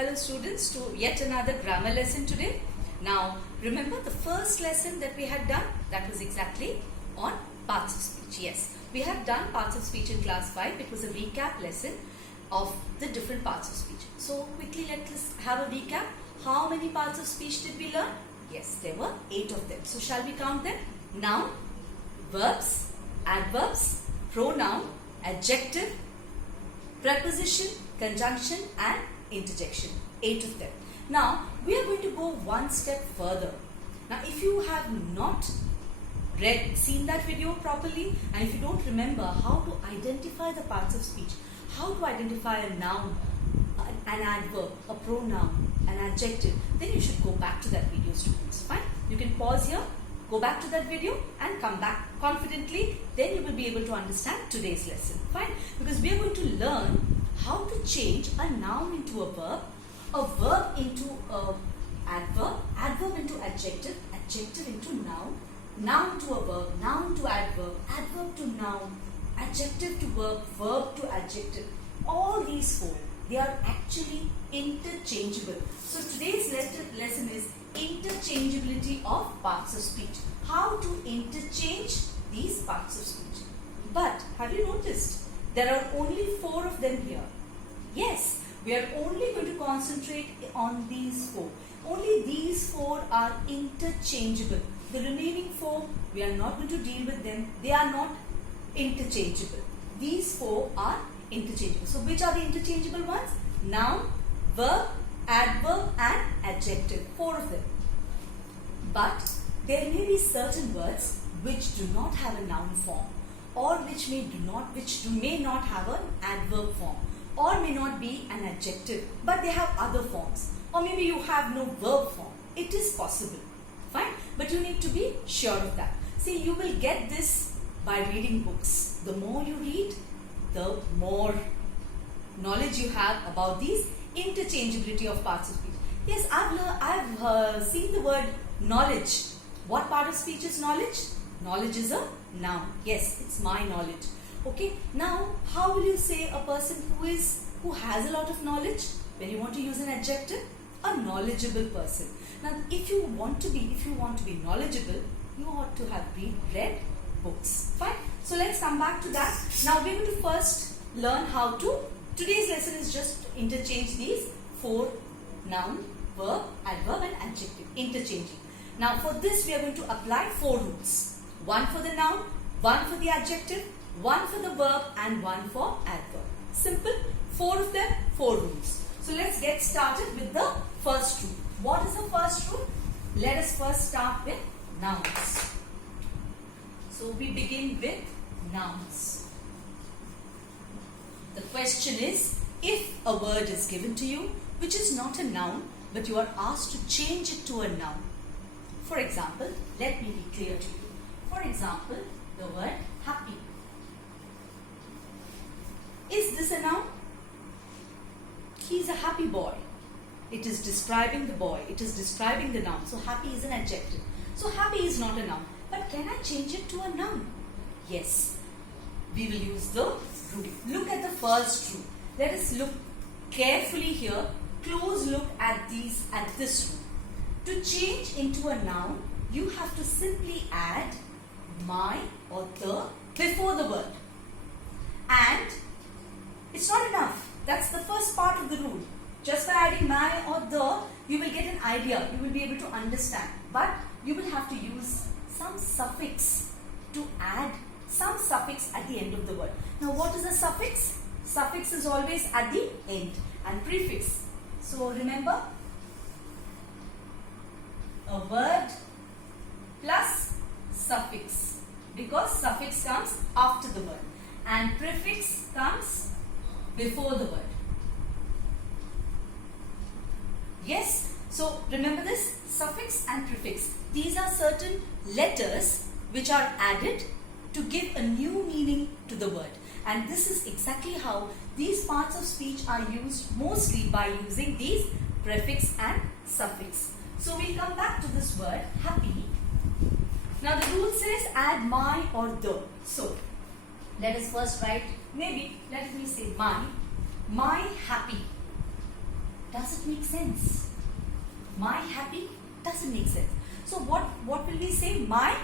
Hello students, to yet another grammar lesson today. Now remember the first lesson that we had done, that was exactly on parts of speech. Yes, we have done parts of speech in class 5. It was a recap lesson of the different parts of speech. So quickly let us have a recap. How many parts of speech did we learn? Yes, there were 8 of them. So shall we count them? Noun, verbs, adverbs, pronoun, adjective, preposition, conjunction and interjection. 8 of them. Now we are going to go one step further. Now if you have not seen that video properly, and if you don't remember how to identify the parts of speech, how to identify a noun, an adverb, a pronoun, an adjective, then you should go back to that video, students. Fine? You can pause here, go back to that video and come back confidently. Then you will be able to understand today's lesson. Fine? Because we are going to learn how to change a noun into a verb into a adverb, adverb into adjective, adjective into noun, noun to a verb, noun to adverb, adverb to noun, adjective to verb, verb to adjective. All these 4, they are actually interchangeable. So today's lesson is interchangeability of parts of speech. How to interchange these parts of speech. But have you noticed there are only 4 of them here? Yes, we are only going to concentrate on these 4. Only these 4 are interchangeable. The remaining 4, we are not going to deal with them. They are not interchangeable. These 4 are interchangeable. So which are the interchangeable ones? Noun, verb, adverb and adjective. 4 of them. But there may be certain words which do not have a noun form, or which may not have an adverb form, or may not be an adjective, but they have other forms. Or maybe you have no verb form. It is possible. Fine? But you need to be sure of that. See, you will get this by reading books. The more you read, the more knowledge you have about these interchangeability of parts of speech. Yes, I've seen the word knowledge. What part of speech is knowledge? Knowledge is a noun. Yes, it's my knowledge. Okay. Now, how will you say a person who has a lot of knowledge? When you want to use an adjective, a knowledgeable person. Now, if you want to be knowledgeable, you ought to have read books. Fine. So let's come back to that. Now we're going to first learn how to. Today's lesson is just to interchange these 4: noun, verb, adverb, and adjective. Interchanging. Now for this we are going to apply 4 rules. 1 for the noun, 1 for the adjective, 1 for the verb, and 1 for adverb. Simple. 4 of them, 4 rules. So let's get started with the first rule. What is the first rule? Let us first start with nouns. So we begin with nouns. The question is, if a word is given to you which is not a noun, but you are asked to change it to a noun. For example, let me be clear to you. For example, the word happy. Is this a noun? He is a happy boy. It is describing the boy. It is describing the noun. So happy is an adjective. So happy is not a noun. But can I change it to a noun? Yes. We will use the rule. Look at the first rule. Let us look carefully here. Close look at this rule. To change into a noun, you have to simply add my or the before the word. And it's not enough. That's the first part of the rule. Just by adding my or the, you will get an idea. You will be able to understand. But you will have to use some suffix to add some suffix at the end of the word. Now what is a suffix? Suffix is always at the end, and prefix. So remember, a word plus suffix, because suffix comes after the word and prefix comes before the word. Yes, so remember this, suffix and prefix. These are certain letters which are added to give a new meaning to the word. And this is exactly how these parts of speech are used, mostly by using these prefix and suffix. So we'll come back to this word happy. Now the rule says add my or the. So let us first write, maybe let me say my happy. Does does it make sense? My happy doesn't make sense. So what will we say? My.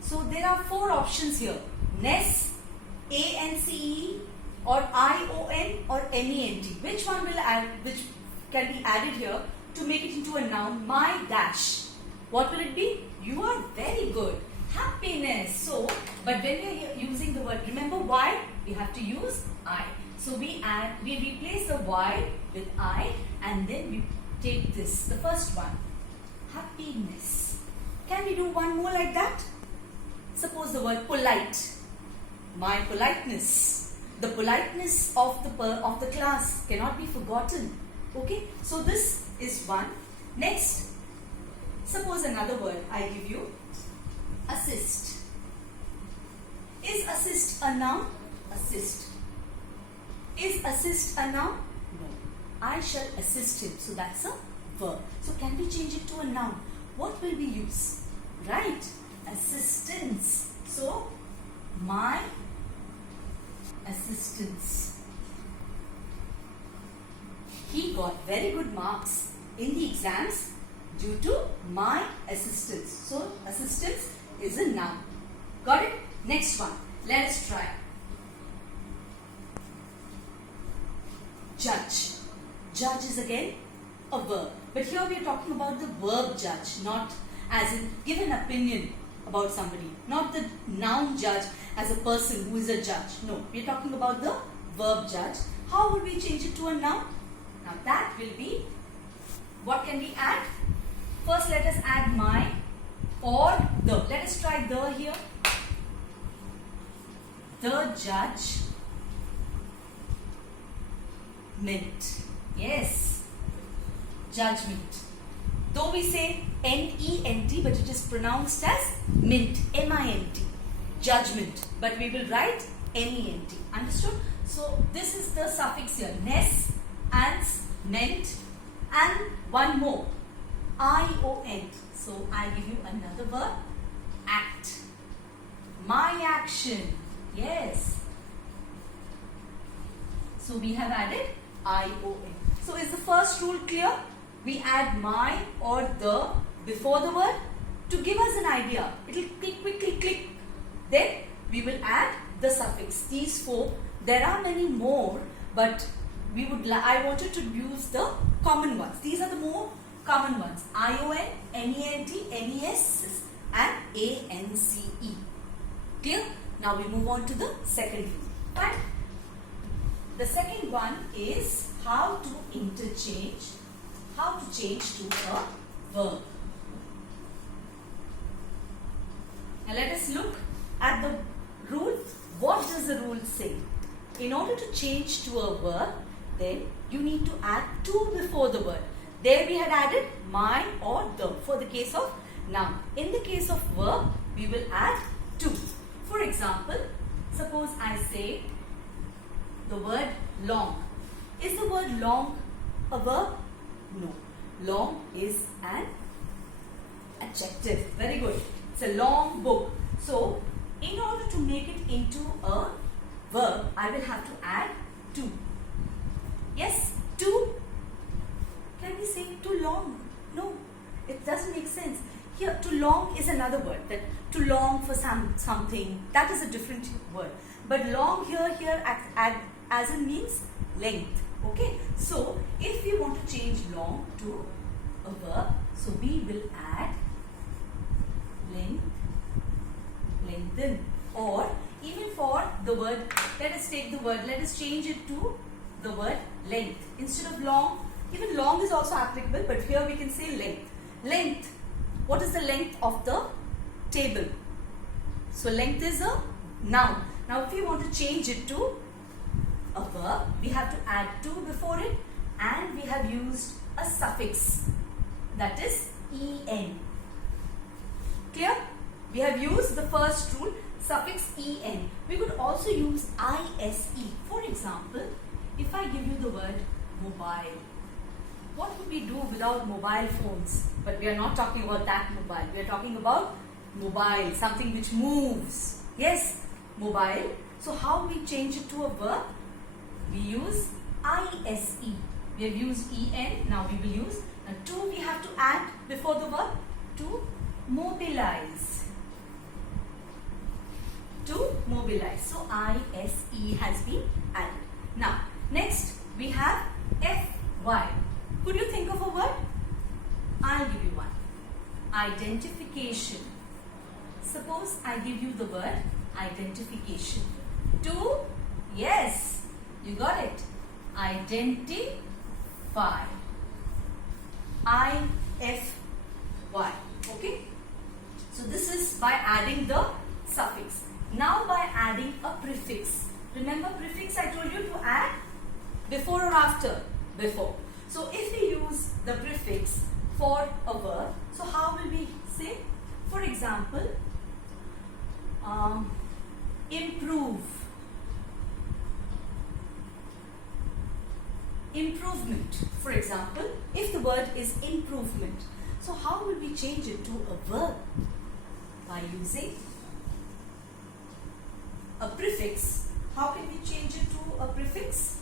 So there are 4 options here. Ness, A-N-C-E, or I-O-N, or N-E-N-T. Which one will add? Which can be added here to make it into a noun? My dash. What will it be? You are very good. Happiness. So, but when we are using the word, remember why? We have to use I. So we replace the Y with I, and then we take this, the first one. Happiness. Can we do one more like that? Suppose the word polite. My politeness. The politeness of the class cannot be forgotten. Okay, so this is one. Next, suppose another word I give you. Assist. Is assist a noun? Assist. Is assist a noun? No. I shall assist him. So that's a verb. So can we change it to a noun? What will we use? Right? Assistance. So, my assistance. He got very good marks in the exams due to my assistance. So, assistance is a noun. Got it? Next one. Let us try. Judge. Judge is again a verb. But here we are talking about the verb judge, not as in give an opinion about somebody. Not the noun judge as a person who is a judge. No, we are talking about the verb judge. How would we change it to a noun? Now that will be, what can we add? First let us add my or the. Let us try the here. The judge meant. Yes. Judgment. Though we say N-E-N-T, but it is pronounced as mint. M-I-N-T. Judgment. But we will write N-E-N-T. Understood? So this is the suffix here. Ness, ans, meant, and one more. I-O-N. So I'll give you another verb. Act. My action. Yes. So we have added I-O-N. So is the first rule clear? We add my or the before the word to give us an idea. It will quickly click. Then we will add the suffix. These 4. There are many more, but I wanted to use the common ones. These are the more common ones. I-O-N, N-E-N-T, N-E-S, and A-N-C-E. Clear? Now we move on to the second rule. But the second one is how to interchange, how to change to a verb. Now let us look at the rule. What does the rule say? In order to change to a verb, then you need to add to before the word. There we had added my or the for the case of noun. In the case of verb, we will add to. For example, suppose I say the word long. Is the word long a verb? No. Long is an adjective. Very good. It's a long book. So, in order to make it into a verb, I will have to add to. Yes, to. Can we say too long? No, it doesn't make sense. Here, too long is another word. That too long for something. That is a different word. But long here as in means length. Okay. So, if we want to change long to a verb, so we will add length, lengthen. Or even for the word, let us take the word, let us change it to the word length. Instead of long, even long is also applicable, but here we can say length. Length. What is the length of the table? So length is a noun. Now if we want to change it to a verb, we have to add to before it, and we have used a suffix, that is en. Clear? We have used the first rule, suffix en. We could also use ise. For example, if I give you the word mobile, what would we do without mobile phones? But we are not talking about that mobile. We are talking about mobile, something which moves. Yes, mobile. So how we change it to a verb? We use ise. We have used en. Now we will use to. We have to add before the verb. To mobilize. To mobilize. So ise has been added. Now next we have fy. Could you think of a word? I'll give you one. Identification. Suppose I give you the word identification. To, yes, you got it. Identify. I-F-Y. Okay. So this is by adding the suffix. Now by adding a prefix. Remember prefix I told you to add before or after? Before. So if we use the prefix for a verb, so how will we say? For example, improve. Improvement. For example, if the word is improvement, so how will we change it to a verb? By using a prefix. How can we change it to a prefix?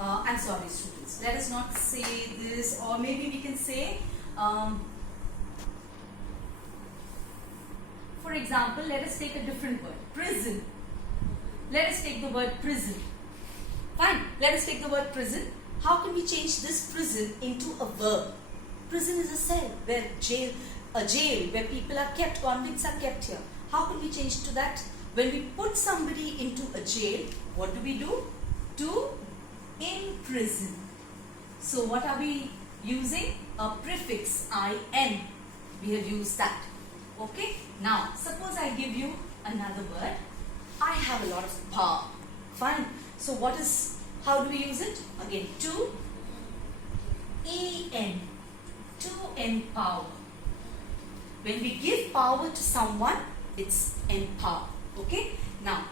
I'm sorry students, let us not say this, or maybe we can say, for example, let us take a different word, prison. Let us take the word prison. Fine, let us take the word prison. How can we change this prison into a verb? Prison is a cell, where a jail where people are kept, convicts are kept here. How can we change to that? When we put somebody into a jail, what do we do? To imprison. So what are we using? A prefix, in. We have used that. Okay. Now, suppose I give you another word. I have a lot of power. Fine. So how do we use it? Again, to en. To empower. When we give power to someone, it's empower. Okay. Now,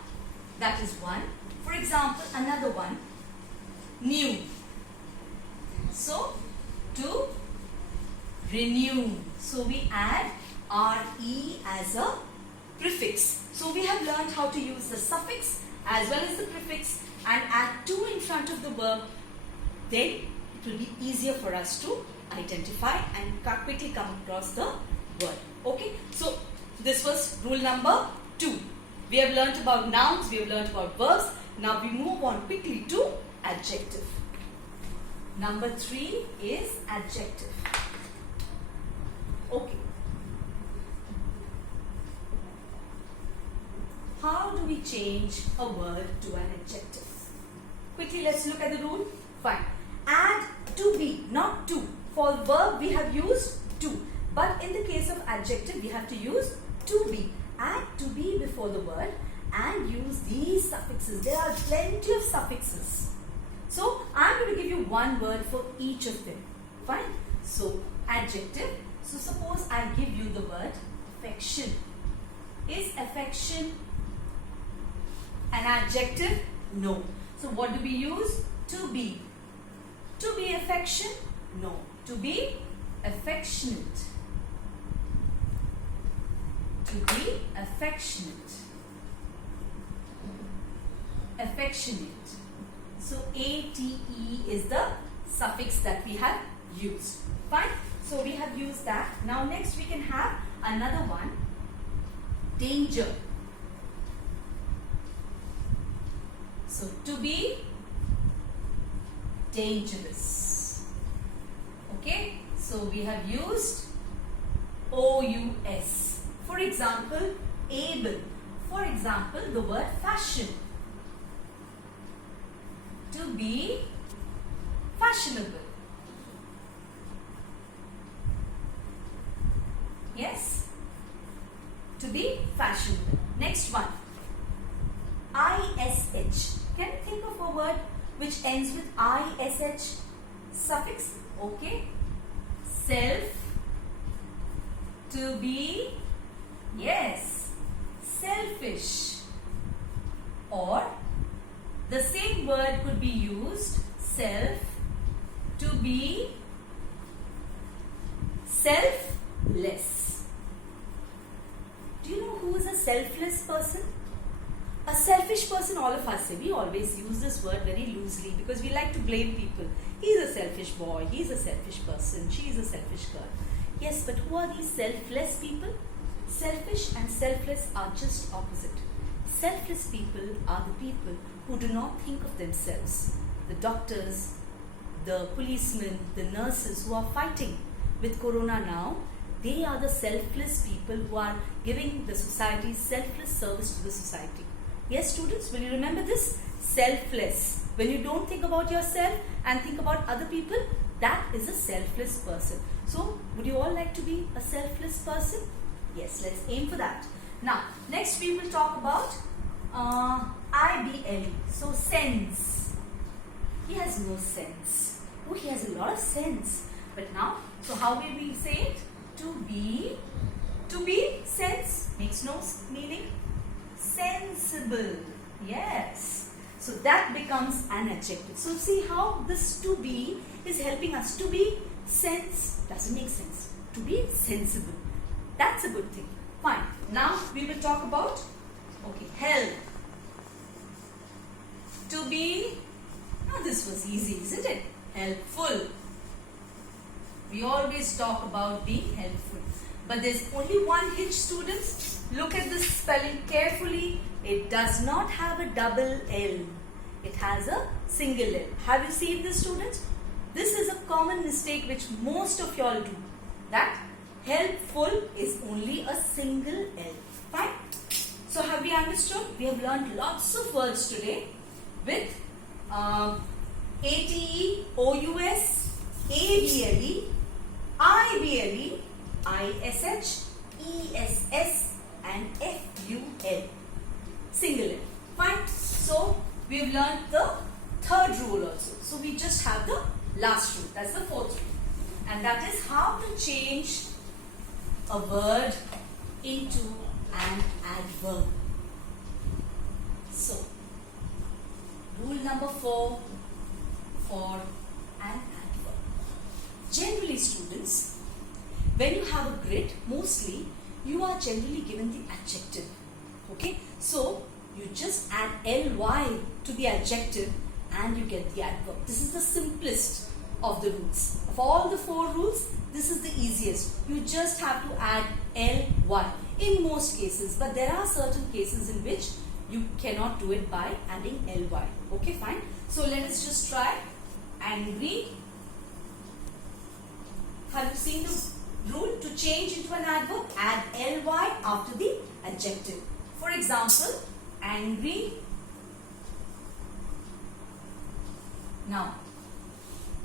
that is one. For example, another one. New. So, to renew. So, we add re as a prefix. So, we have learned how to use the suffix as well as the prefix and add to in front of the verb. Then, it will be easier for us to identify and quickly come across the word. Okay. So, this was rule number 2. We have learnt about nouns, we have learnt about verbs. Now, we move on quickly to adjective. Number 3 is adjective. Okay. How do we change a word to an adjective? Quickly, let's look at the rule. Fine. Add to be, not to. For verb, we have used to. But in the case of adjective, we have to use to be. Add to be before the word and use these suffixes. There are plenty of suffixes. So, I'm going to give you one word for each of them. Fine. So, adjective. So, suppose I give you the word affection. Is affection an adjective? No. So, what do we use? To be. To be affection? No. To be affectionate. To be affectionate. Affectionate. So, ate is the suffix that we have used. Fine. So, we have used that. Now, next we can have another one. Danger. So, to be dangerous. Okay. So, we have used OUS. For example, able. For example, the word fashion. To be fashionable. Yes? To be fashionable. Next one. ISH. Can you think of a word which ends with ISH suffix? Okay. Self. To be, yes, selfish. Or the same word could be used, self, to be selfless. Do you know who is a selfless person? A selfish person, all of us say, we always use this word very loosely because we like to blame people. He's a selfish boy, he's a selfish person, she's a selfish girl. Yes, but who are these selfless people? Selfish and selfless are just opposite. Selfless people are the people who do not think of themselves. The doctors, the policemen, the nurses who are fighting with corona now, they are the selfless people who are giving the society selfless service to the society. Yes, students, will you remember this? Selfless. When you don't think about yourself and think about other people, that is a selfless person. So, would you all like to be a selfless person? Yes, let's aim for that. Now, next we will talk about IBLE. So, sense. He has no sense. Oh, he has a lot of sense. But now, so how will we say it? To be sense makes no meaning. Sensible. Yes. So that becomes an adjective. So see how this to be is helping us. To be sense doesn't make sense. To be sensible. That's a good thing. Fine. Now we will talk about help. To be, now this was easy, isn't it? Helpful. We always talk about being helpful. But there's only one hitch, students. Look at this spelling carefully. It does not have a double L. It has a single L. Have you seen this, students? This is a common mistake which most of y'all do. That helpful is only a single L. Fine? So have we understood? We have learned lots of words today with ATE, OUS, ABLE, IBLE, ISH, ESS and FUL. Single L. Fine. So we have learned the third rule also. So we just have the last rule. That's the fourth rule. And that is how to change a word into an adverb. So rule number 4 for an adverb. Generally, students, when you have a grid, mostly you are generally given the adjective. Okay, so you just add ly to the adjective and you get the adverb. This is the simplest of the rules. Of all the 4 rules, this is the easiest. You just have to add ly in most cases, but there are certain cases in which you cannot do it by adding ly. Okay, fine. So let us just try. Angry. Have you seen the rule? To change into an adverb, add ly after the adjective. For example, angry. Now,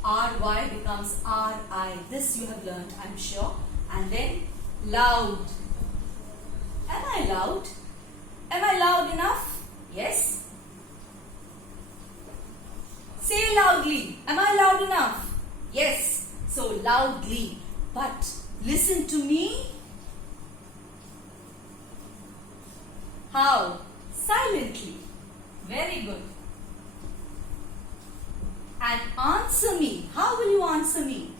ry becomes ri. This you have learned, I'm sure. And then loud. Am I loud? Am I loud enough? Yes. Say loudly. Am I loud enough? Yes. So loudly. But listen to me. How? Silently. Very good. And answer me. How will you answer me?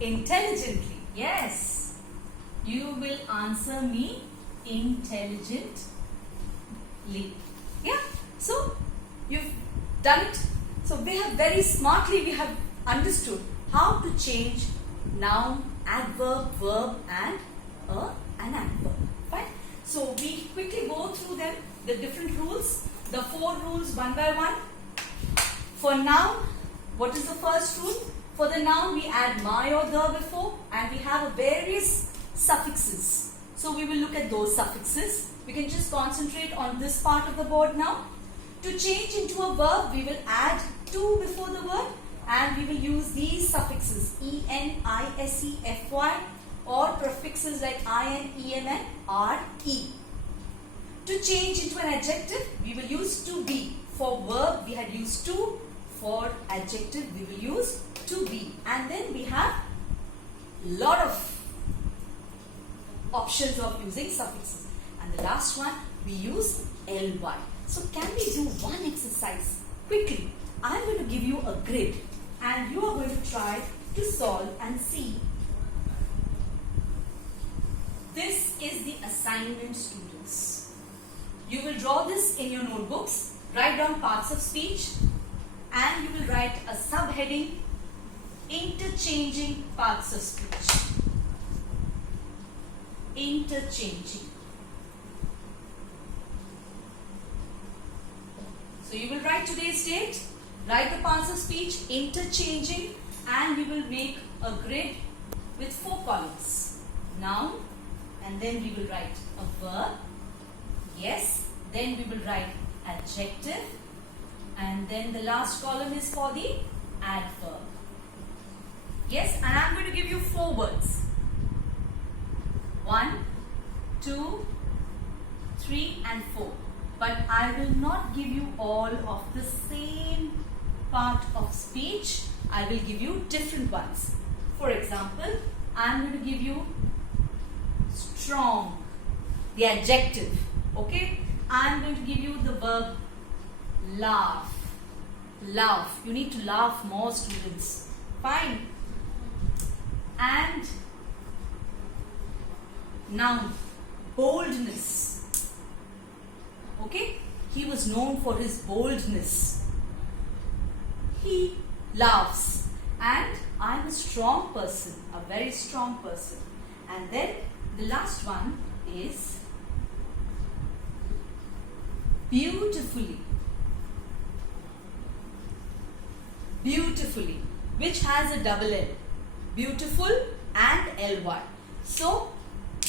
Intelligently. Yes. You will answer me intelligently. Yeah. So, you've done it. So, we have very smartly, we have understood how to change noun, adverb, verb and an adverb. Fine. So, we quickly go through them, the different rules, the 4 rules one by one. For noun, what is the first rule? For the noun, we add my or the before and we have various suffixes. So, we will look at those suffixes. We can just concentrate on this part of the board now. To change into a verb, we will add to before the word and we will use these suffixes en, ise, fy or prefixes like in, em and re. To change into an adjective, we will use to be. For verb, we had used to. For adjective, we will use to be. And then we have lot of options of using suffixes. And the last one, we use ly. So can we do one exercise quickly? I am going to give you a grid and you are going to try to solve and see is the assignment, students. You will draw this in your notebooks, write down parts of speech, and you will write a subheading, interchanging parts of speech. Interchanging. So you will write today's date, write the parts of speech, interchanging, and you will make a grid with 4 columns. Noun, and then we will write a verb. Yes, then we will write adjective, and then the last column is for the adverb. Yes, and I am going to give you 4 words. 1, 2, 3 and 4. But I will not give you all of the same part of speech. I will give you different ones. For example, I am going to give you strong, the adjective. Okay? I am going to give you the verb laugh. Laugh. You need to laugh more, students. Fine. And noun, boldness. Okay? He was known for his boldness. He laughs. And I am a strong person, a very strong person. And then the last one is beautifully. Beautifully, which has a double L. Beautiful and ly. So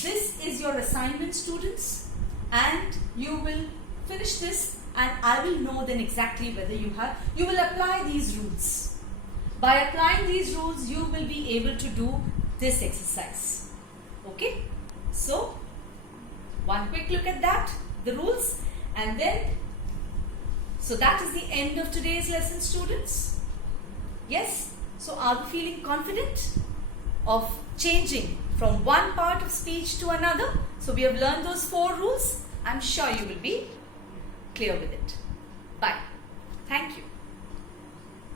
this is your assignment, students, and you will finish this and I will know then exactly whether you will apply these rules. By applying these rules, you will be able to do this exercise. Okay? So, one quick look at that, the rules, and then, so that is the end of today's lesson, students. Yes? So, are we feeling confident of changing from one part of speech to another? So, we have learned those 4 rules. I'm sure you will be clear with it. Bye. Thank you.